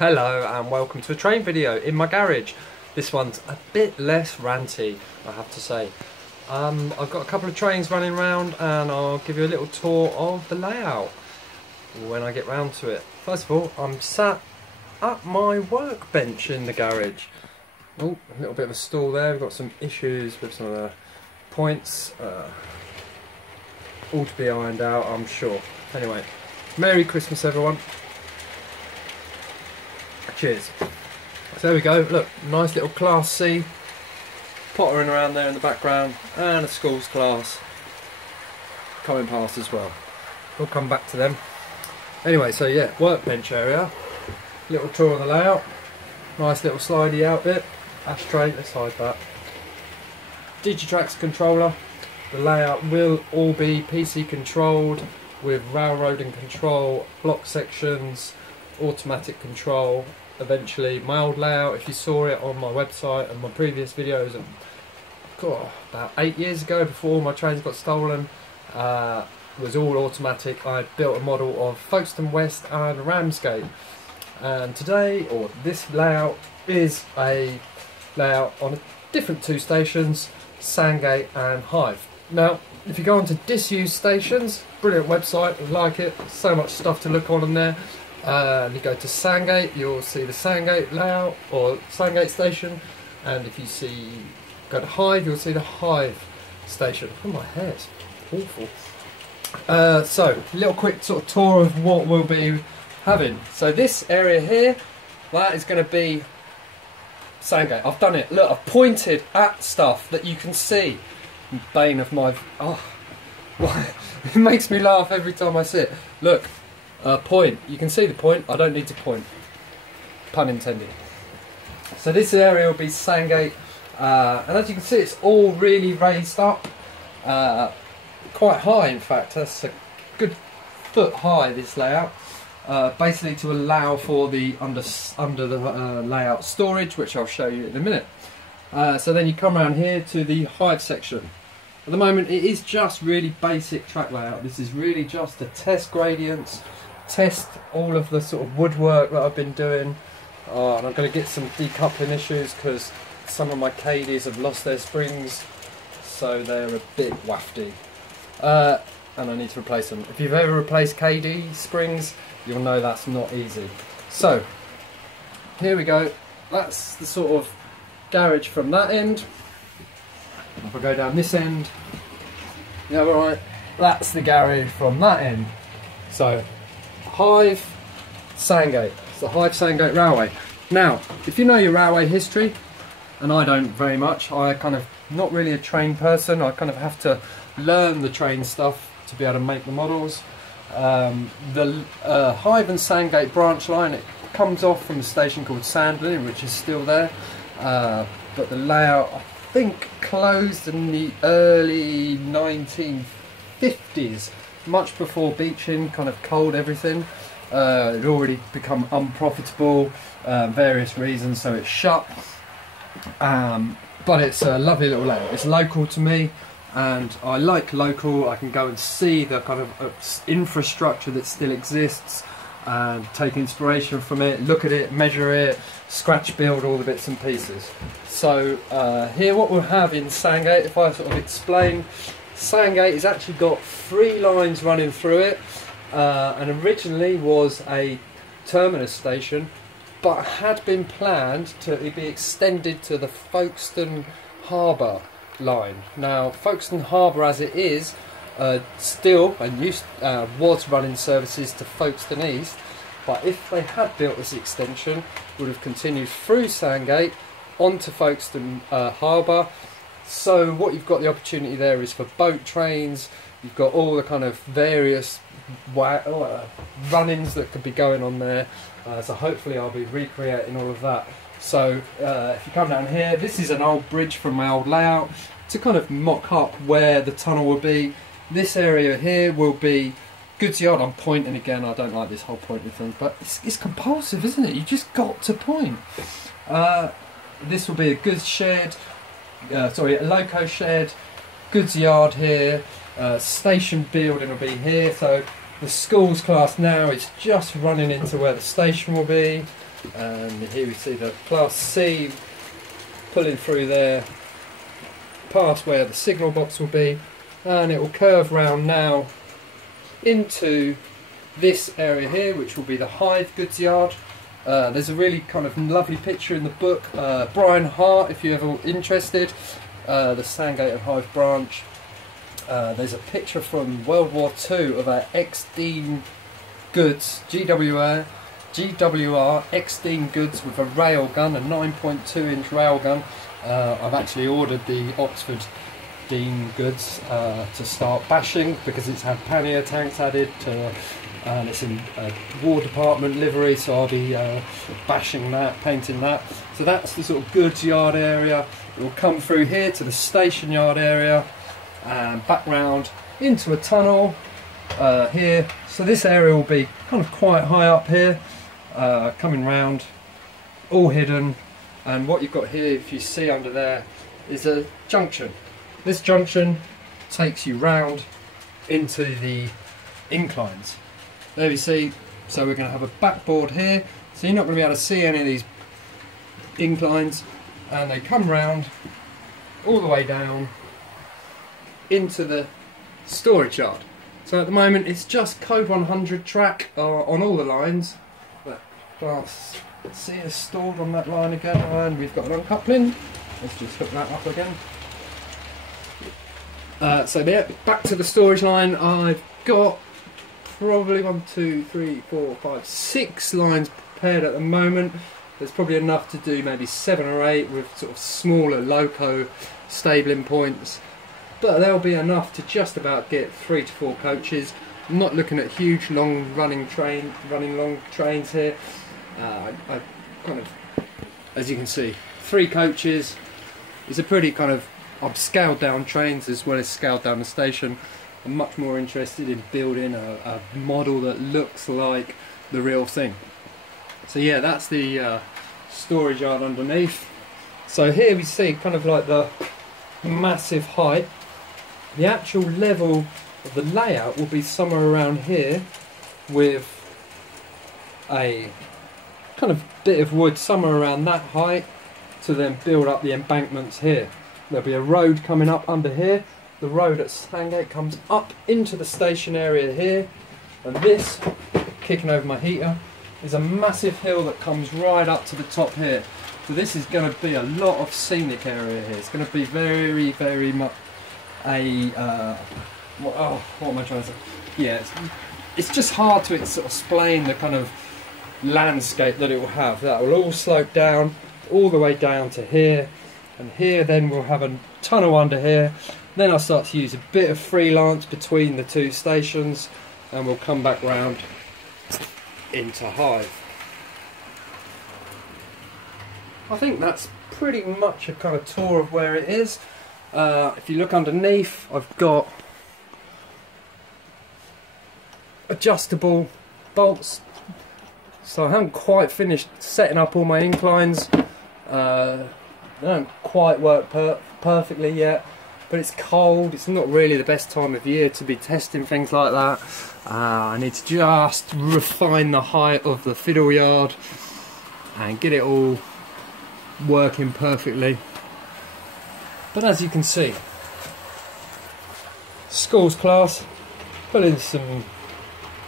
Hello and welcome to a train video in my garage. This one's a bit less ranty, I have to say. I've got a couple of trains running around and I'll give you a little tour of the layout when I get round to it. First of all, I'm sat at my workbench in the garage. Oh, a little bit of a stall there. We've got some issues with some of the points. All to be ironed out, I'm sure. Anyway, Merry Christmas everyone. Cheers. So there we go, look, nice little Class C pottering around there in the background, and a schools class coming past as well. We'll come back to them. Anyway, so yeah, workbench area, little tour of the layout, nice little slidey out bit, ashtray, let's hide that. Digitrax controller, the layout will all be PC controlled with railroading control, block sections, automatic control. Eventually, my old layout, if you saw it on my website and my previous videos, about 8 years ago, before my trains got stolen, was all automatic. I built a model of Folkestone West and Ramsgate, and today, or this layout, is a layout on different two stations, Sandgate and Hythe. Now, if you go onto disused stations, brilliant website, I like it, so much stuff to look on there. And you go to Sandgate, you'll see the Sandgate layout or Sandgate station, and if you go to Hythe, you'll see the Hythe station. Oh, my hair's awful. So, a little quick sort of tour of what we'll be having. So this area here, that is going to be Sandgate. I've done it. Look, I've pointed at stuff that you can see. Bane of my... Oh, it makes me laugh every time I see it. Look. Point. You can see the point. I don't need to point. Pun intended. So this area will be Sandgate, and as you can see, it's all really raised up, quite high. In fact, that's a good foot high. This layout, basically to allow for the under the layout storage, which I'll show you in a minute. So then you come around here to the Hythe section. At the moment, it is just really basic track layout. This is really just to test gradients. Test all of the sort of woodwork that I've been doing, and I'm going to get some decoupling issues because some of my KDs have lost their springs, so they're a bit wafty, and I need to replace them. If you've ever replaced KD springs, you'll know that's not easy. So here we go, that's the sort of garage from that end. If I go down this end, yeah, alright, that's the garage from that end. So Hythe, Sandgate. It's the Hythe Sandgate Railway. Now, if you know your railway history, and I don't very much, I kind of not really a train person. I kind of have to learn the train stuff to be able to make the models. The Hythe and Sandgate branch line, it comes off from a station called Sandlin, which is still there, but the layout I think closed in the early 1950s. Much before beaching, kind of cold everything. It had already become unprofitable, various reasons, so it's shut. But it's a lovely little layout. It's local to me, and I like local. I can go and see the kind of infrastructure that still exists, and take inspiration from it, look at it, measure it, scratch build all the bits and pieces. So here what we'll have in Sandgate, if I sort of explain, Sandgate has actually got 3 lines running through it, and originally was a terminus station, but had been planned to be extended to the Folkestone Harbour line. Now, Folkestone Harbour, as it is, still and was running services to Folkestone East, but if they had built this extension, would have continued through Sandgate onto Folkestone Harbour. So what you've got the opportunity there is for boat trains. You've got all the kind of various run-ins that could be going on there. So hopefully I'll be recreating all of that. So if you come down here, this is an old bridge from my old layout to kind of mock up where the tunnel will be. This area here will be goods yard. I'm pointing again. I don't like this whole pointing thing, but it's compulsive, isn't it? You just got to point. This will be a goods shed. A loco shed, goods yard here, station building will be here. So the schools class now is just running into where the station will be. And here we see the Class C pulling through there, past where the signal box will be, and it will curve round now into this area here, which will be the Hythe goods yard. There's a really kind of lovely picture in the book, Brian Hart, if you're ever interested, the Sandgate and Hythe branch. There's a picture from World War II of our X-Dean goods, GWR X-Dean goods with a rail gun, a 9.2 inch rail gun. I've actually ordered the Oxford Dean goods to start bashing because it's had pannier tanks added to, and it's in War Department livery, so I'll be bashing that, painting that. So that's the sort of goods yard area. It will come through here to the station yard area and back round into a tunnel here. So this area will be kind of quite high up here, coming round, all hidden. And what you've got here, if you see under there, is a junction. This junction takes you round into the inclines. There you see, so we're going to have a backboard here, so you're not going to be able to see any of these inclines, and they come round all the way down into the storage yard. So at the moment it's just code 100 track on all the lines, but Class C is stored on that line again, and we've got an uncoupling. Let's just hook that up again. So yeah, back to the storage line. I've got probably 1, 2, 3, 4, 5, 6 lines prepared at the moment. There's probably enough to do maybe 7 or 8 with sort of smaller loco stabling points, but there'll be enough to just about get 3 to 4 coaches. I'm not looking at huge long running long trains here. I kind of, as you can see, 3 coaches is a pretty kind of, I've scaled down trains as well as scaled down the station. I'm much more interested in building a model that looks like the real thing. So yeah, that's the storage yard underneath. So here we see kind of like the massive height. The actual level of the layout will be somewhere around here, with a kind of bit of wood somewhere around that height to then build up the embankments here. There'll be a road coming up under here. The road at Sandgate comes up into the station area here, and this, kicking over my heater, is a massive hill that comes right up to the top here. So this is going to be a lot of scenic area here. It's going to be very, very much a what am I trying to say? Yeah, it's just hard to sort of explain the kind of landscape that it will have. That will all slope down all the way down to here, and here then we'll have a tunnel under here. Then I'll start to use a bit of freelance between the 2 stations, and we'll come back round into Hythe. I think that's pretty much a kind of tour of where it is. If you look underneath, I've got adjustable bolts, so I haven't quite finished setting up all my inclines. They don't quite work perfectly yet, but it's cold. It's not really the best time of year to be testing things like that. I need to just refine the height of the fiddle yard and get it all working perfectly. But as you can see, schools class, put in some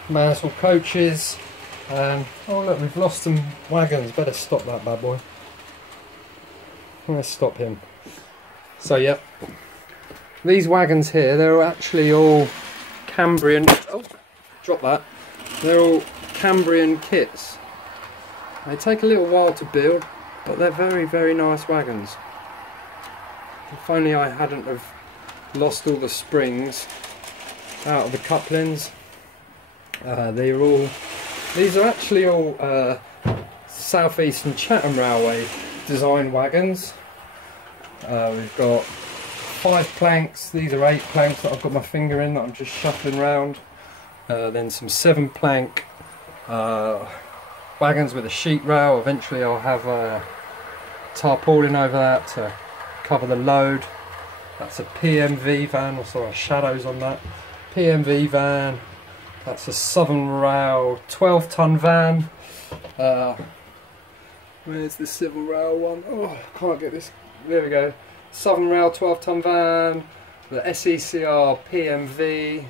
Mansell coaches, and oh look, we've lost some wagons. Better stop that bad boy. Let's stop him. So yeah, these wagons here, they're actually all Cambrian. Oh, drop that. They're all Cambrian kits. They take a little while to build, but they're very, very nice wagons. If only I hadn't have lost all the springs out of the couplings. These are actually all South Eastern Chatham Railway design wagons. We've got 5 planks. These are 8 planks that I've got my finger in that I'm just shuffling round. Then some 7 plank wagons with a sheet rail. Eventually I'll have a tarpaulin over that to cover the load. That's a PMV van, also our shadows on that. PMV van. That's a Southern Rail 12-ton van. Where's the Civil Rail one? Oh, I can't get this. There we go. Southern Rail 12-ton van, the SECR PMV,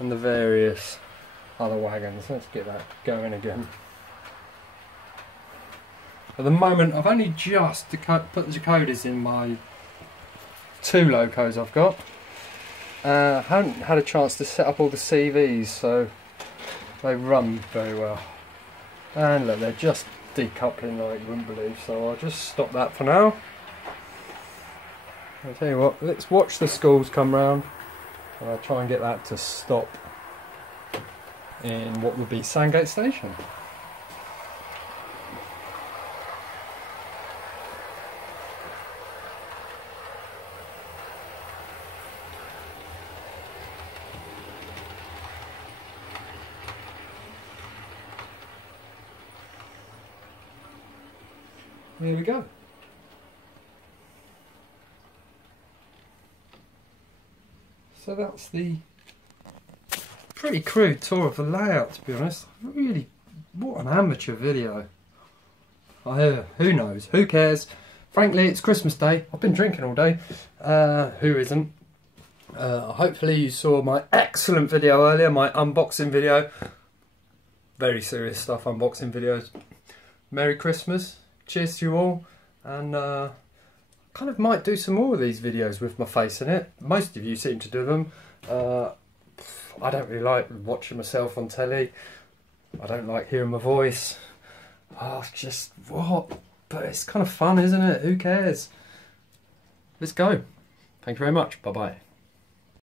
and the various other wagons. Let's get that going again. At the moment, I've only just put the decoders in my 2 locos I've got. Haven't had a chance to set up all the CVs, so they run very well. And look, they're just decoupling like you wouldn't believe, so I'll just stop that for now. I'll tell you what, let's watch the schools come round, and I'll try and get that to stop in what would be Sandgate Station. Here we go. So that's the pretty crude tour of the layout, to be honest. Really, what an amateur video. Who knows? Who cares? Frankly, it's Christmas Day. I've been drinking all day. Who isn't? Hopefully you saw my excellent video earlier, my unboxing video. Very serious stuff, unboxing videos. Merry Christmas. Cheers to you all, and kind of might do some more of these videos with my face in it. Most of you seem to do them. I don't really like watching myself on telly. I don't like hearing my voice. Oh, just what? But it's kind of fun, isn't it? Who cares? Let's go. Thank you very much. Bye bye.